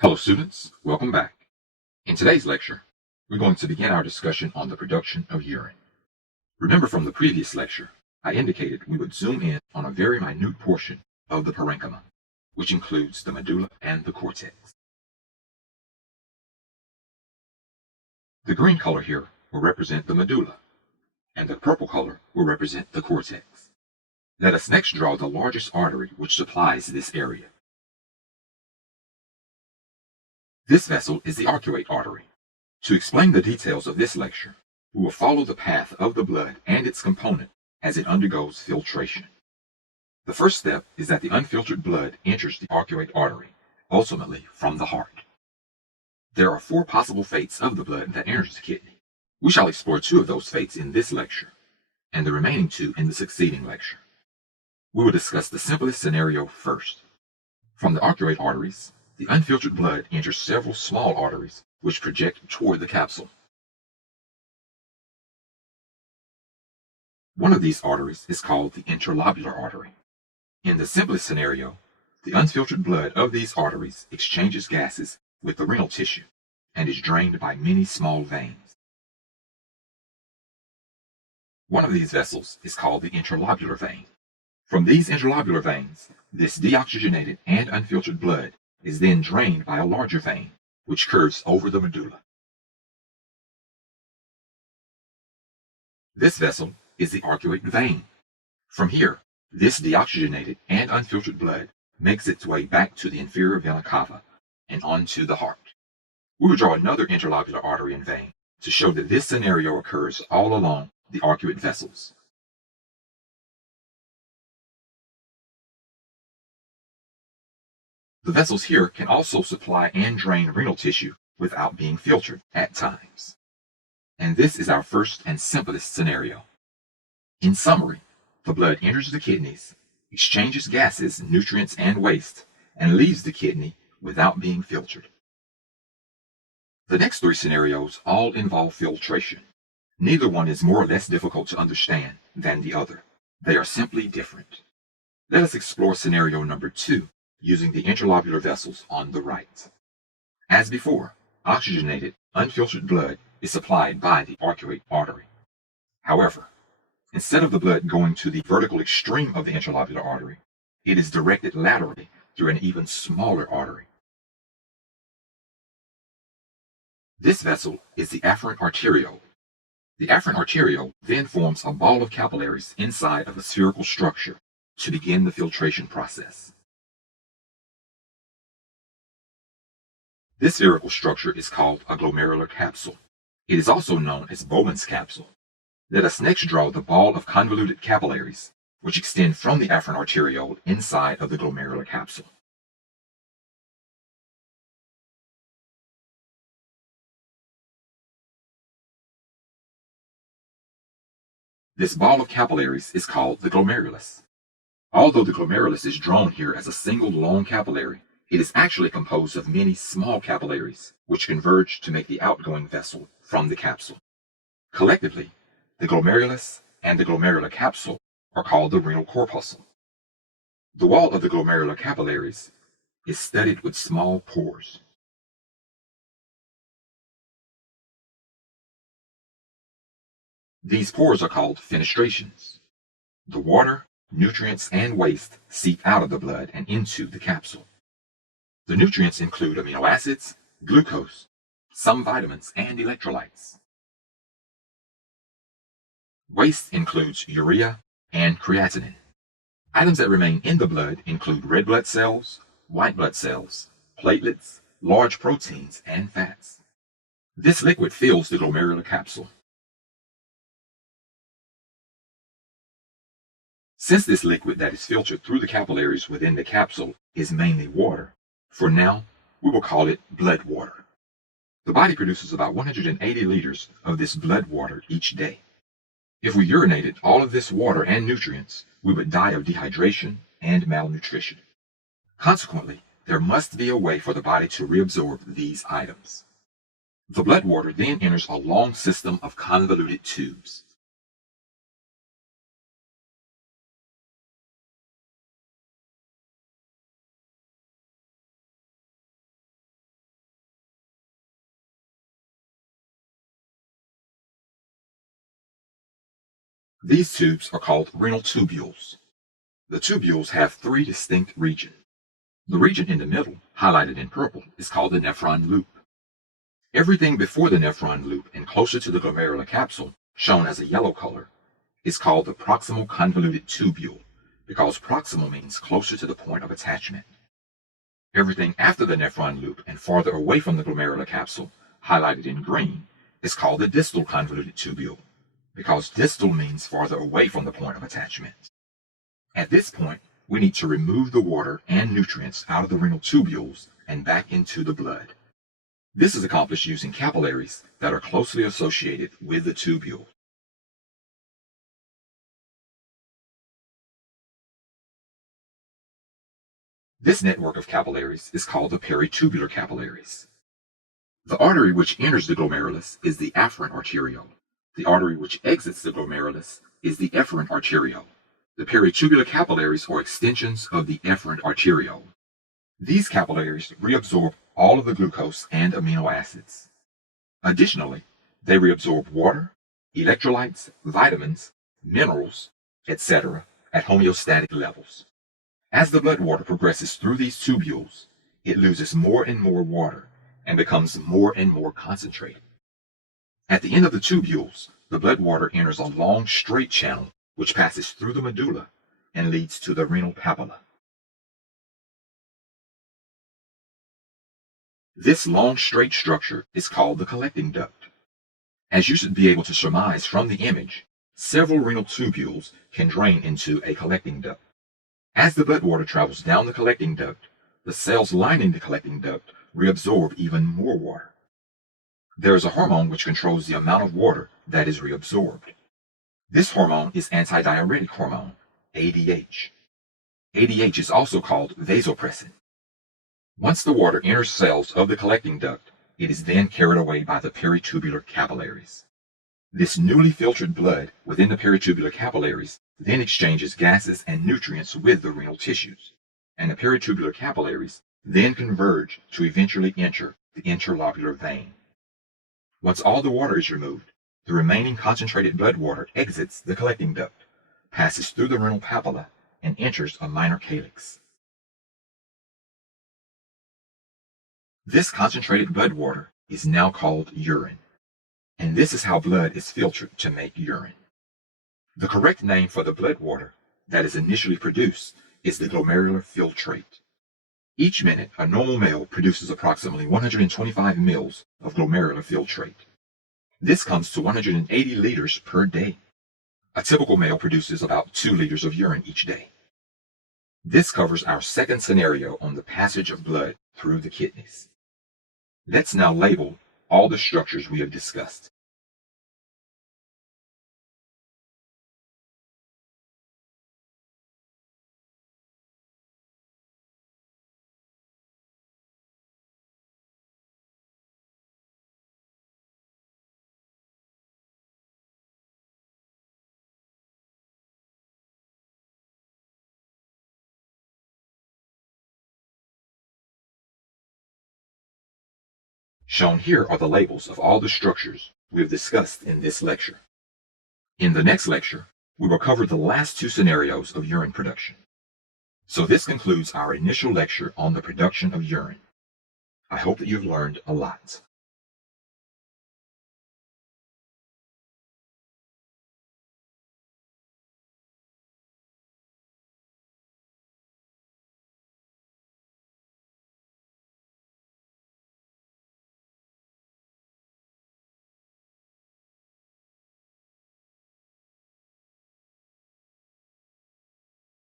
Hello students, welcome back. In today's lecture, we're going to begin our discussion on the production of urine. Remember from the previous lecture, I indicated we would zoom in on a very minute portion of the parenchyma, which includes the medulla and the cortex. The green color here will represent the medulla, and the purple color will represent the cortex. Let us next draw the largest artery which supplies this area. This vessel is the arcuate artery. To explain the details of this lecture, we will follow the path of the blood and its component as it undergoes filtration. The first step is that the unfiltered blood enters the arcuate artery, ultimately from the heart. There are 4 possible fates of the blood that enters the kidney. We shall explore 2 of those fates in this lecture, and the remaining 2 in the succeeding lecture. We will discuss the simplest scenario first. From the arcuate arteries, the unfiltered blood enters several small arteries which project toward the capsule. One of these arteries is called the interlobular artery. In the simplest scenario, the unfiltered blood of these arteries exchanges gases with the renal tissue and is drained by many small veins. One of these vessels is called the interlobular vein. From these interlobular veins, this deoxygenated and unfiltered blood is then drained by a larger vein, which curves over the medulla. This vessel is the arcuate vein. From here, this deoxygenated and unfiltered blood makes its way back to the inferior vena cava and onto the heart. We will draw another interlobular artery and vein to show that this scenario occurs all along the arcuate vessels. The vessels here can also supply and drain renal tissue without being filtered at times. And this is our first and simplest scenario. In summary, the blood enters the kidneys, exchanges gases, nutrients, and waste, and leaves the kidney without being filtered. The next 3 scenarios all involve filtration. Neither one is more or less difficult to understand than the other. They are simply different. Let us explore scenario number 2 using the interlobular vessels on the right. As before, oxygenated, unfiltered blood is supplied by the arcuate artery. However, instead of the blood going to the vertical extreme of the interlobular artery, it is directed laterally through an even smaller artery. This vessel is the afferent arteriole. The afferent arteriole then forms a ball of capillaries inside of a spherical structure to begin the filtration process. This spherical structure is called a glomerular capsule. It is also known as Bowman's capsule. Let us next draw the ball of convoluted capillaries, which extend from the afferent arteriole inside of the glomerular capsule. This ball of capillaries is called the glomerulus. Although the glomerulus is drawn here as a single long capillary, it is actually composed of many small capillaries, which converge to make the outgoing vessel from the capsule. Collectively, the glomerulus and the glomerular capsule are called the renal corpuscle. The wall of the glomerular capillaries is studded with small pores. These pores are called fenestrations. The water, nutrients, and waste seep out of the blood and into the capsule. The nutrients include amino acids, glucose, some vitamins, and electrolytes. Waste includes urea and creatinine. Items that remain in the blood include red blood cells, white blood cells, platelets, large proteins, and fats. This liquid fills the glomerular capsule. Since this liquid that is filtered through the capillaries within the capsule is mainly water, for now, we will call it blood water. The body produces about 180 liters of this blood water each day. If we urinated all of this water and nutrients, we would die of dehydration and malnutrition. Consequently, there must be a way for the body to reabsorb these items. The blood water then enters a long system of convoluted tubes. These tubes are called renal tubules. The tubules have three distinct regions. The region in the middle, highlighted in purple, is called the nephron loop. Everything before the nephron loop and closer to the glomerular capsule, shown as a yellow color, is called the proximal convoluted tubule, because proximal means closer to the point of attachment. Everything after the nephron loop and farther away from the glomerular capsule, highlighted in green, is called the distal convoluted tubule, because distal means farther away from the point of attachment. At this point, we need to remove the water and nutrients out of the renal tubules and back into the blood. This is accomplished using capillaries that are closely associated with the tubule. This network of capillaries is called the peritubular capillaries. The artery which enters the glomerulus is the afferent arteriole. The artery which exits the glomerulus is the efferent arteriole. The peritubular capillaries are extensions of the efferent arteriole. These capillaries reabsorb all of the glucose and amino acids. Additionally, they reabsorb water, electrolytes, vitamins, minerals, etc. at homeostatic levels. As the blood water progresses through these tubules, it loses more and more water and becomes more and more concentrated. At the end of the tubules, the blood water enters a long straight channel which passes through the medulla and leads to the renal papilla. This long straight structure is called the collecting duct. As you should be able to surmise from the image, several renal tubules can drain into a collecting duct. As the blood water travels down the collecting duct, the cells lining the collecting duct reabsorb even more water. There is a hormone which controls the amount of water that is reabsorbed. This hormone is antidiuretic hormone, ADH. ADH is also called vasopressin. Once the water enters cells of the collecting duct, it is then carried away by the peritubular capillaries. This newly filtered blood within the peritubular capillaries then exchanges gases and nutrients with the renal tissues, and the peritubular capillaries then converge to eventually enter the interlobular vein. Once all the water is removed, the remaining concentrated blood water exits the collecting duct, passes through the renal papilla, and enters a minor calyx. This concentrated blood water is now called urine, and this is how blood is filtered to make urine. The correct name for the blood water that is initially produced is the glomerular filtrate. Each minute, a normal male produces approximately 125 mils of glomerular filtrate. This comes to 180 liters per day. A typical male produces about 2 liters of urine each day. This covers our second scenario on the passage of blood through the kidneys. Let's now label all the structures we have discussed. Shown here are the labels of all the structures we have discussed in this lecture. In the next lecture, we will cover the last 2 scenarios of urine production. So this concludes our initial lecture on the production of urine. I hope that you've learned a lot.